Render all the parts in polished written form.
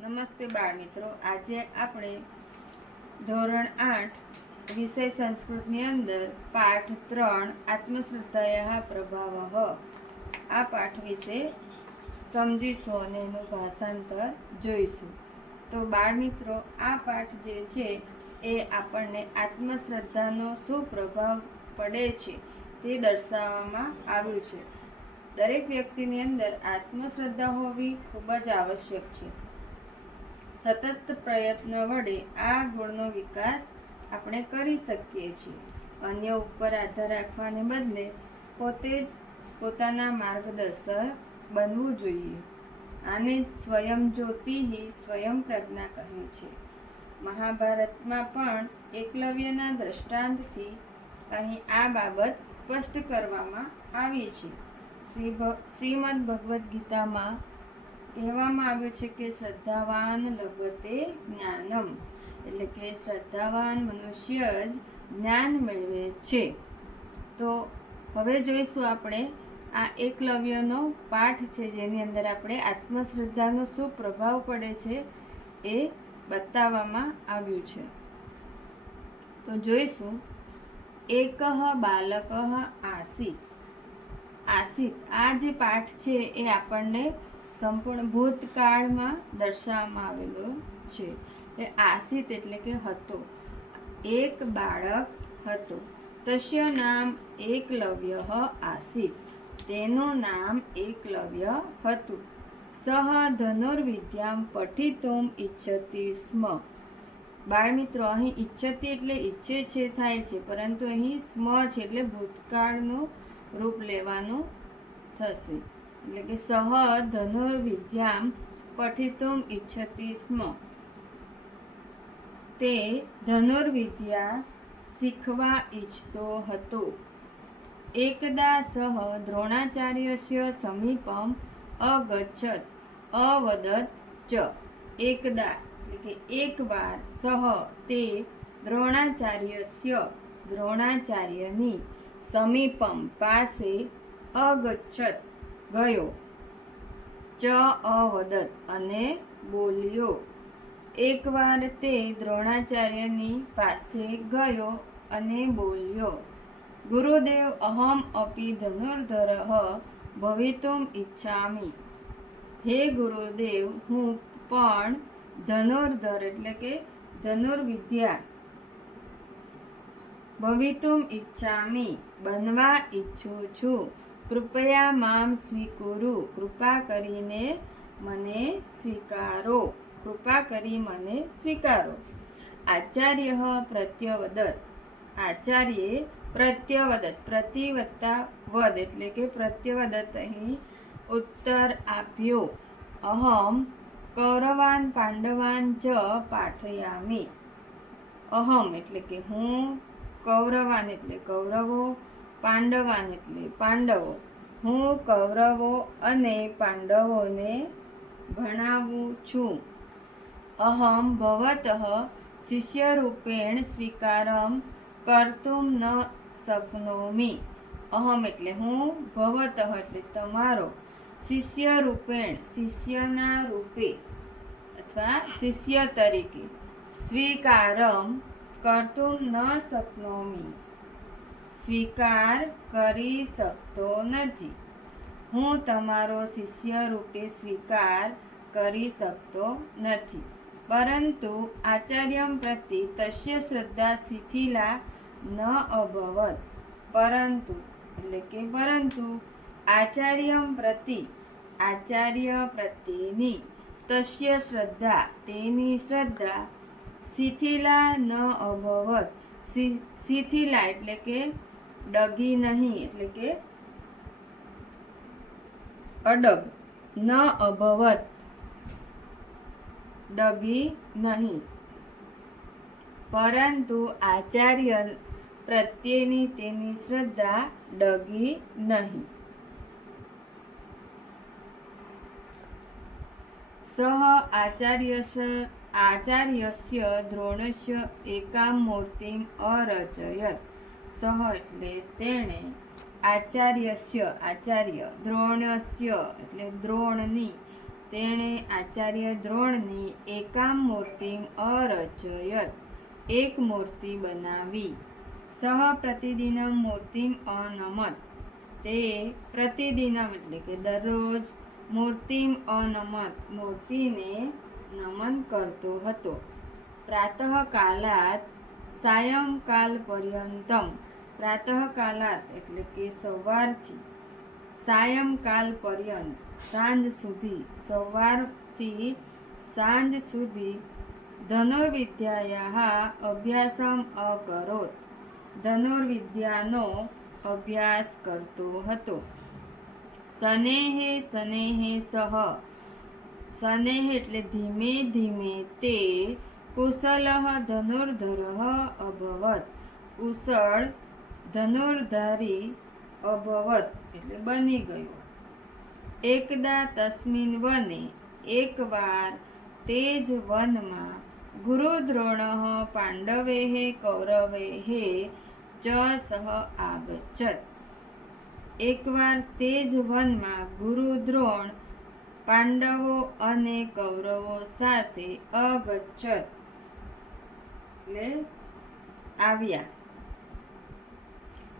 નમસ્તે બાળ મિત્રો, આજે આપણે ધોરણ 8 વિષય સંસ્કૃતની અંદર પાઠ 3 આત્મશ્રદ્ધાયાઃ પ્રભાવઃ આ પાઠ વિશે સમજીશું અને એનું ભાષાંતર જોઈશું. તો બાળ મિત્રો, આ પાઠ જે છે એ આપણને આત્મશ્રદ્ધાનો શું પ્રભાવ પડે છે તે દર્શાવવામાં આવ્યું છે. દરેક વ્યક્તિની અંદર આત્મશ્રદ્ધા હોવી ખૂબ જ આવશ્યક છે. સતત પ્રયત્ન વડે આ ગુણનો વિકાસ આપણે કરી શકીએ છીએ. અન્ય ઉપર આધાર રાખવાને બદલે પોતે જ પોતાના માર્ગદર્શક બનવું જોઈએ. આને સ્વયં જ્યોતિ સ્વયં પ્રજ્ઞા કહે છે. મહાભારતમાં પણ એકલવ્યના દ્રષ્ટાંતથી અહીં આ બાબત સ્પષ્ટ કરવામાં આવી છે. શ્રીમદ ભગવદ્ ગીતામાં કહેવામાં આવ્યું છે કે શ્રદ્ધાવાન લભતે જ્ઞાનમ, એટલે કે શ્રદ્ધાવાન મનુષ્ય જ જ્ઞાન મેળવે છે. તો હવે જોઈશું આપણે આ એકલવ્યનો પાઠ છે, જેની અંદર આપણે આત્મશ્રદ્ધાનો શું પ્રભાવ પડે છે એ બતાવવામાં આવ્યું છે. તો જોઈશું. એકઃ બાલકઃ આસીત. આસીત આ જે પાઠ છે એ આપણને સંપૂર્ણ ભૂતકાળમાં દર્શાવવામાં આવેલો છે. એ આસીત એટલે કે હતો. એક બાળક હતો. તસ્ય નામ એકલવ્યઃ આસીત. તેનું નામ એકલવ્ય હતું. સહ ધનુર્વિદ્યામ પઠિતુમ ઈચ્છતિ સ્મ. બાળમિત્રો, અહીં ઈચ્છતી એટલે ઈચ્છે છે થાય છે, પરંતુ અહીં સ્મ છે એટલે ભૂતકાળનું રૂપ લેવાનું થશે. એટલે કે સહ ધનુર્વિદ્યામ પઠિતુમ ઈચ્છતિ સ્મ. તે ધનુર્વિદ્યા શીખવા ઈચ્છતો હતો. એકદા સહ દ્રોણાચાર્યસ્ય સમીપમ અગચ્છત અવદત ચ. એકદા એટલે કે એકવાર સહ તે દ્રોણાચાર્યની સમીપમ પાસે અગચ્છત ગયો, ચ અવદત અને બોલ્યો. એકવાર તે દ્રોણાચાર્યની પાસે ગયો અને બોલ્યો, ગુરુદેવ, અહમ અપી ધનુર્ધરઃ ભવિતુમ ઈચ્છામિ. હે ગુરુદેવ, હું પણ ધનુર્ધર એટલે કે ધનુર્વિદ્યા ભવિતુમ ઈચ્છામિ બનવા ઈચ્છું છું. કૃપયા મામ સ્વીકુરુ. કૃપા કરીને મને સ્વીકારો. કૃપા કરી મને સ્વીકારો. આચાર્ય પ્રત્યવદત. આચાર્યે પ્રત્યવદત, પ્રતિવત્તા વદ એટલે કે પ્રત્યવદત અહીં ઉત્તર આપ્યો. અહમ કૌરવાન પાંડવાન ચ પાઠયામિ. અહમ એટલે કે હું, કૌરવાન એટલે કૌરવો, પાંડવાન એટલે પાંડવો. હું કૌરવો અને પાંડવોને ભણાવું છું. અહમ ભવતઃ શિષ્યરૂપેણ સ્વીકારમ કર્તુમ ન શક્નોમિ. અહમ એટલે હું, ભવતઃ એટલે તમારો, શિષ્યરૂપેણ શિષ્યના રૂપે અથવા શિષ્ય તરીકે, સ્વીકારમ કર્તુમ ન શક્નોમિ સ્વીકાર કરી શકતો નથી. હું તમારો શિષ્ય રૂપે સ્વીકાર કરી શકતો નથી. પરંતુ આચાર્યમ પ્રતિ તસ્ય શ્રદ્ધા શિથિલા ન અભવત. પરંતુ એટલે કે પરંતુ આચાર્યમ પ્રતિ આચાર્ય પ્રત્યેની તસ્ય શ્રદ્ધા તેની શ્રદ્ધા શિથિલા ન અભવત. શિથિલા એટલે કે ડગી નહીં, એટલે કે અડગ. ન અભવત ડગી નહીં. પરંતુ આચાર્ય પ્રત્યેની તેની શ્રદ્ધા ડગી નહીં. સહ આચાર્યસ્ય દ્રોણસ્ય એકામ મૂર્તિમ અરચયત. સહ એટલે તેણે, આચાર્ય દ્રોણસ્ય એટલે દ્રોણની તેણે આચાર્ય દ્રોણની એકામ મૂર્તિમ અરચયત, એક મૂર્તિ બનાવી. સહ પ્રતિદિનમ મૂર્તિમ અનમત, તે પ્રતિદિનમ એટલે કે દરરોજ મૂર્તિમ અનમત, મૂર્તિને નમન કરતો હતો. પ્રાતઃકાલાત સાયંકાલ પર્યંતમ, પ્રાતઃકાલાત એટલે કે સવારથી, સાયંકાલ પર્યંત સાંજ સુધી, સવારથી સાંજ સુધી ધનુર્વિદ્યાયાઃ અભ્યાસમ અકરોત, ધનુર્વિદ્યાનો અભ્યાસ કરતો હતો. શનેહે શનેહે સહ, શનેહ એટલે ધીમે ધીમે તે કુશલઃ ધનુર્ધરઃ અભવત, કુશળ ધનુર્ધારી અભવત એટલે બની ગયો. એકદા તસ્મિન વને, એકવાર તે જ વનમાં ગુરુદ્રોણઃ પાંડવૈઃ કૌરવૈઃ ચ સહ આગચ્છત, એકવાર તે જ વનમાં ગુરુદ્રોણ પાંડવો અને કૌરવો સાથે અગચ્છત એટલે આવ્યા.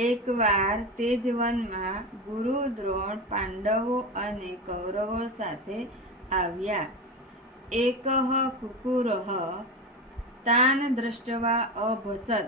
એકવાર તે જ વનમાં ગુરુદ્રોણ પાંડવો અને કૌરવો સાથે આવ્યા. એકઃ કુકુરઃ તાન દ્રષ્ટવા અભસત,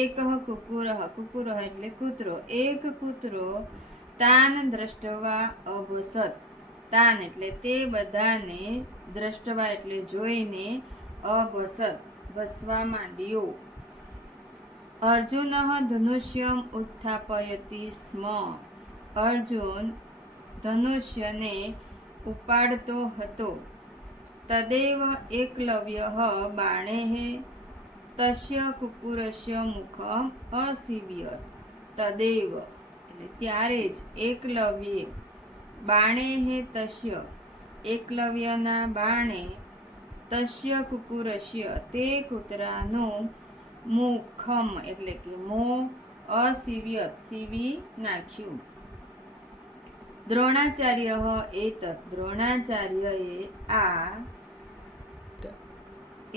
એકઃ કુકુરઃ, કુકુરઃ એટલે કૂતરો, એક કૂતરો તાન દ્રષ્ટવા અભસત, તાન એટલે તે બધાને, દ્રષ્ટવા એટલે જોઈને, અભસત ભસવા માંડ્યો. અર્જુનઃ ધનુષ્યમ ઉત્થાપયતિ સ્મ, અર્જુન ધનુષ્યને ઉપાડતો હતો. તદેવ એકલવ્યઃ બાણૈઃ તસ્ય કુકુરસ્ય મુખમ અસીવ્યત, તદેવ એટલે ત્યારે જ એકલવ્યે બાણૈઃ તસ્ય એકલવ્યના બાણે તસ્ય કુકુરસ્ય તે કૂતરાનું મુખમ એટલે કે મોં અસીવ્યત સીવી નાખ્યું. દ્રોણાચાર્ય એતત, દ્રોણાચાર્યએ આ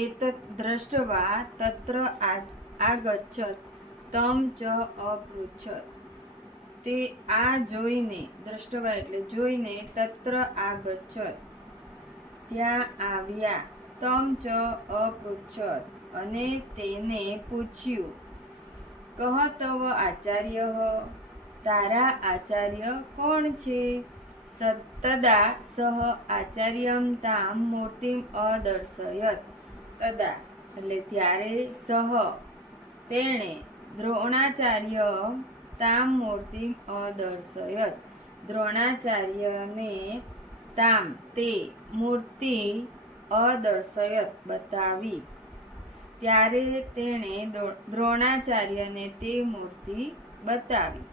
એતત દ્રષ્ટવા તત્ર આગચ્છત તમ ચ અપૃચ્છત, તે આ જોઈને, દ્રષ્ટવા એટલે જોઈને, તત્ર આગચ્છત ત્યાં આવ્યા, તમ ચ અપૃચ્છત અને તેને પૂછ્યું, કહ તવ આચાર્ય, તારા આચાર્ય કોણ છે? તદા સહ આચાર્યમ તામ મૂર્તિમ અદર્શયત, તદા એટલે ત્યારે, સહ તેણે, દ્રોણાચાર્ય તામ મૂર્તિમ અદર્શયત દ્રોણાચાર્યને, તામ તે, મૂર્તિ અદર્શયત બતાવી. ત્યારે તેણે દ્રોણાચાર્યને તે મૂર્તિ બતાવી.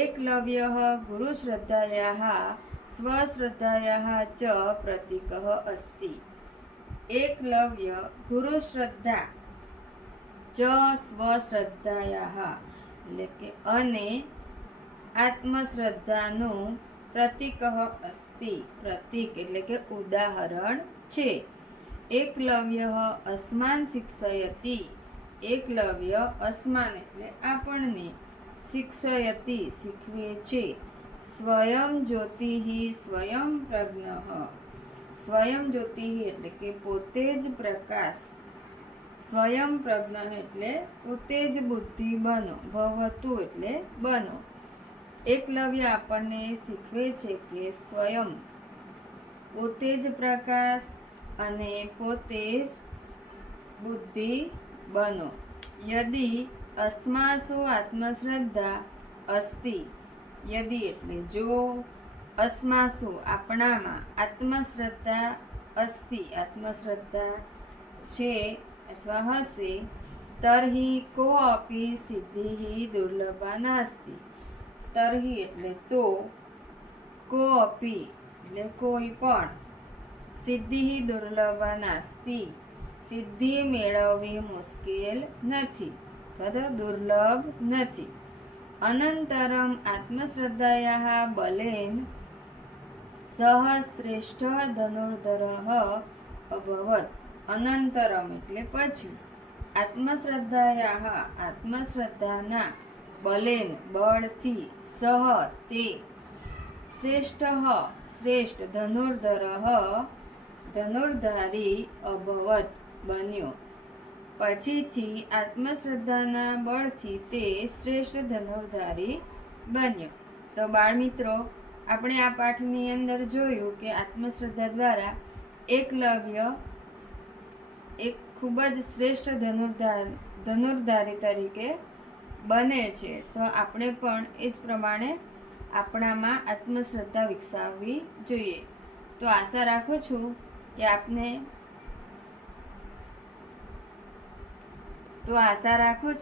એકલવ્યઃ ગુરુશ્રદ્ધાયાઃ સ્વશ્રદ્ધાયાઃ ચ પ્રતીકઃ અસ્તિ, એકલવ્ય ગુરુશ્રદ્ધા ચ સ્વશ્રદ્ધાયાઃ એટલે કે અને આત્મશ્રદ્ધાનું પ્રતીકઃ અસ્તિ, પ્રતીક એટલે કે ઉદાહરણ છે. એકલવ્ય અસ્માન શિક્ષયતિ, એકલવ્ય અસ્માન એટલે આપણને, શિક્ષયતિ શીખવે છે. સ્વયં જ્યોતિઃ સ્વયં પ્રજ્ઞઃ, સ્વયં જ્યોતિઃ એટલે કે પોતે જ પ્રકાશ, સ્વયં પ્રજ્ઞ એટલે પોતે જ બુદ્ધિ બનો, ભવતુ એટલે બનો. એકલવ્ય આપણને શીખવે છે કે સ્વયં પોતે જ પ્રકાશ અને પોતે જ બુદ્ધિ બનો. યદિ અસ્માસુ આત્મશ્રદ્ધા અસ્તિ, યદિ એટલે જો, અસ્માસુ આપણામાં, આત્મશ્રદ્ધા અસ્તિ આત્મશ્રદ્ધા છે અથવા હશે, તર્હિ કોઅપી સિદ્ધિઃ દુર્લભા નાસ્તિ, તર્હિ એટલે તો, કોઅપી એટલે કોઈ પણ, સિદ્ધિ દુર્લભા નાસ્તિ સિદ્ધિ મેળવવી મુશ્કેલ નથી અથવા દુર્લભ નથી. અનંતરમ આત્મશ્રદ્ધાયાઃ બલેન સહ શ્રેષ્ઠ ધનુર્ધરઃ અભવત. અનંતરમ એટલે પછી. આત્મશ્રદ્ધાયાઃ આત્મશ્રદ્ધાના બલેન બળથી સહ તે શ્રેષ્ઠ શ્રેષ્ઠ ધનુર્ધરઃ ધનુર્ધારી અભવત બન્યો. પછીથી આત્મશ્રદ્ધાના બળથી તે શ્રેષ્ઠ ધનુર્ધારી બન્યો. તો બાળમિત્રો, આપણે આ પાઠની અંદર જોયું કે આત્મશ્રદ્ધા દ્વારા એકલવ્ય એક ખૂબ જ શ્રેષ્ઠ ધનુર્ધારી તરીકે બને છે. તો આપણે પણ એ જ પ્રમાણે આપણામાં આત્મશ્રદ્ધા વિકસાવવી જોઈએ. તો આશા રાખું છું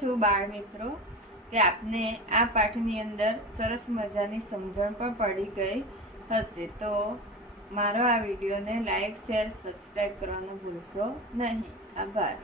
કે બાળમિત્રો કે આપને આ પાઠની અંદર સરસ મજાની સમજણ પણ પડી ગઈ હશે. તો મારો આ વિડીયોને લાઈક, શેર, સબસ્ક્રાઈબ કરવાનું ભૂલશો નહીં. આભાર.